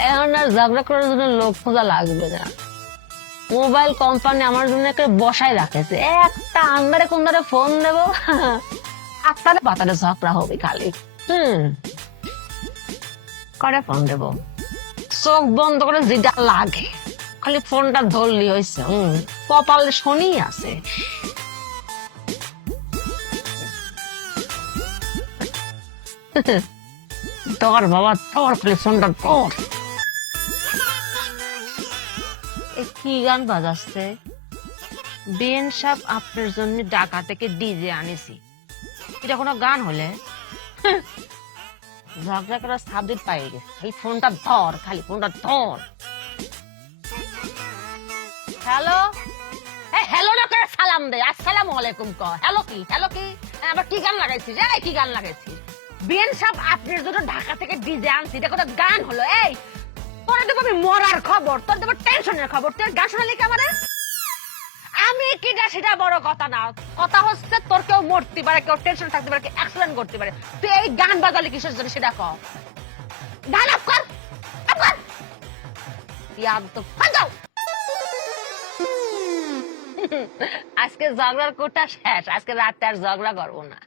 এখন আর ঝগড়া করার জন্য লোক খোঁজা লাগবে না। মোবাইল কোম্পানি আমার জন্য একটা বসায় রাখেছে, একটা আন্দারে কোনদারে ফোন দেব, আপনারে পাতারে ঝগড়া হবে খালি। করে ফোন দেব, চোখ বন্ধ করে যেটা লাগে খালি ফোনটা ধরলি হয়েছে। কপালে শনি আছে। তোর বাবা তোর খালি ফোনটা তোর। কি গান বাজাচ্ছে? বেন সাহেব আপনার জন্য ঢাকা থেকে ডিজে আনেছি, এটা কোনো গান হলে? ঝগড়া করার সাবজেক্ট পাই গেছে, খালি ফোনটা ধর, খালি ফোনটা ধর। হ্যালো, হ্যালো না করে সালাম দে, আসসালামু আলাইকুম ক। হ্যালো কি, হ্যালো কি, আবার কি গান লাগাইছিস? এই কি গান লাগাইছিস? বেন সাহেব আপনার জন্য ঢাকা থেকে ডিজে আনছি, এটা কোনো গান হলো? এই তোরা দেবো আমি মরার খবর, তোর দেবো টেনশনের খবর, তোর গান শোনালি কে আমারে? আমি কিনা সেটা বড় কথা না, কথা হচ্ছে তোর কেউ মরতে পারে, কেউ টেনশন থাকতে পারে, কেউ অ্যাক্সিডেন্ট করতে পারে, তুই এই গান বাজালি কিসের জন্য সেটা কর। গান অফ কর, অফ কর। ইয়াদ তো ফাঁকাও। আজকে ঝগড়ার কোটা শেষ, আজকে রাতে আর ঝগড়া করবো না।